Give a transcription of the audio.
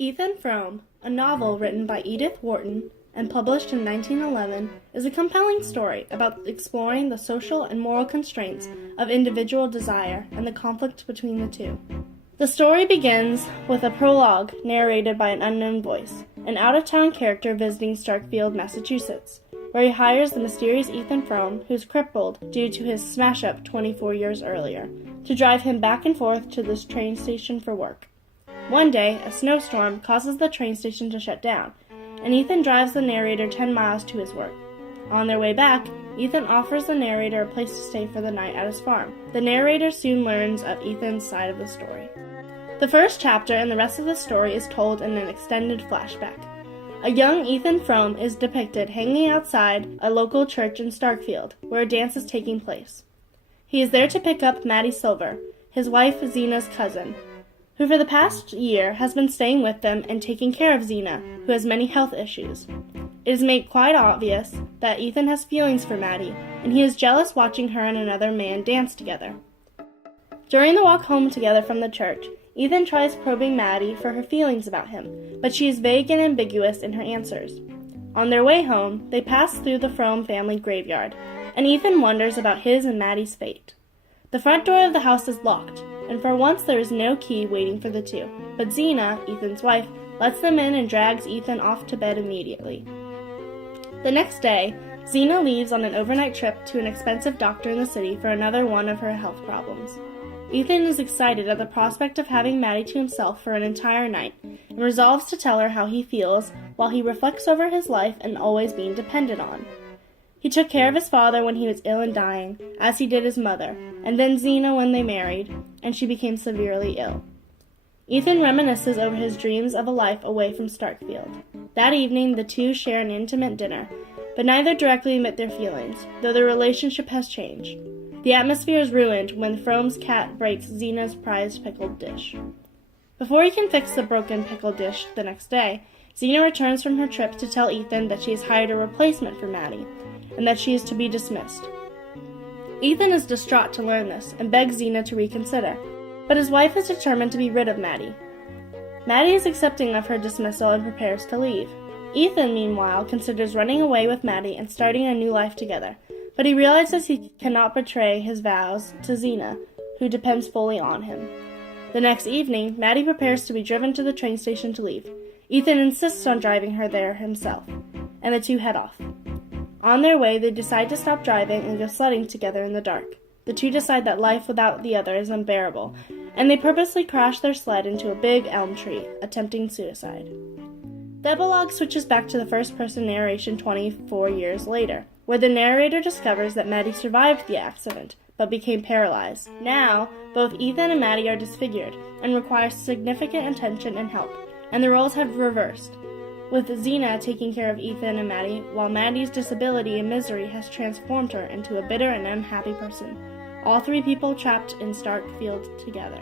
Ethan Frome, a novel written by Edith Wharton and published in 1911, is a compelling story about exploring the social and moral constraints of individual desire and the conflict between the two. The story begins with a prologue narrated by an unknown voice, an out-of-town character visiting Starkfield, Massachusetts, where he hires the mysterious Ethan Frome, who's crippled due to his smash-up 24 years earlier, to drive him back and forth to this train station for work. One day, a snowstorm causes the train station to shut down, and Ethan drives the narrator 10 miles to his work. On their way back, Ethan offers the narrator a place to stay for the night at his farm. The narrator soon learns of Ethan's side of the story. The first chapter and the rest of the story is told in an extended flashback. A young Ethan Frome is depicted hanging outside a local church in Starkfield, where a dance is taking place. He is there to pick up Maddie Silver, his wife Zena's cousin, who for the past year has been staying with them and taking care of Zena, who has many health issues. It is made quite obvious that Ethan has feelings for Maddie, and he is jealous watching her and another man dance together. During the walk home together from the church, Ethan tries probing Maddie for her feelings about him, but she is vague and ambiguous in her answers. On their way home, they pass through the Frome family graveyard, and Ethan wonders about his and Maddie's fate. The front door of the house is locked, and for once there is no key waiting for the two, but Zena, Ethan's wife, lets them in and drags Ethan off to bed immediately. The next day, Zena leaves on an overnight trip to an expensive doctor in the city for another one of her health problems. Ethan is excited at the prospect of having Maddie to himself for an entire night, and resolves to tell her how he feels while he reflects over his life and always being depended on. He took care of his father when he was ill and dying, as he did his mother, and then Zena when they married, and she became severely ill. Ethan reminisces over his dreams of a life away from Starkfield. That evening, the two share an intimate dinner, but neither directly admit their feelings, though their relationship has changed. The atmosphere is ruined when Frome's cat breaks Zena's prized pickled dish. Before he can fix the broken pickled dish the next day, Zena returns from her trip to tell Ethan that she has hired a replacement for Maddie, and that she is to be dismissed. Ethan is distraught to learn this, and begs Zena to reconsider, but his wife is determined to be rid of Maddie. Maddie is accepting of her dismissal and prepares to leave. Ethan, meanwhile, considers running away with Maddie and starting a new life together, but he realizes he cannot betray his vows to Zena, who depends fully on him. The next evening, Maddie prepares to be driven to the train station to leave. Ethan insists on driving her there himself, and the two head off. On their way, they decide to stop driving and go sledding together in the dark. The two decide that life without the other is unbearable, and they purposely crash their sled into a big elm tree, attempting suicide. The epilogue switches back to the first-person narration 24 years later, where the narrator discovers that Maddie survived the accident, but became paralyzed. Now, both Ethan and Maddie are disfigured, and require significant attention and help, and the roles have reversed, with Zena taking care of Ethan and Maddie, while Maddie's disability and misery has transformed her into a bitter and unhappy person. All three people trapped in Starkfield together.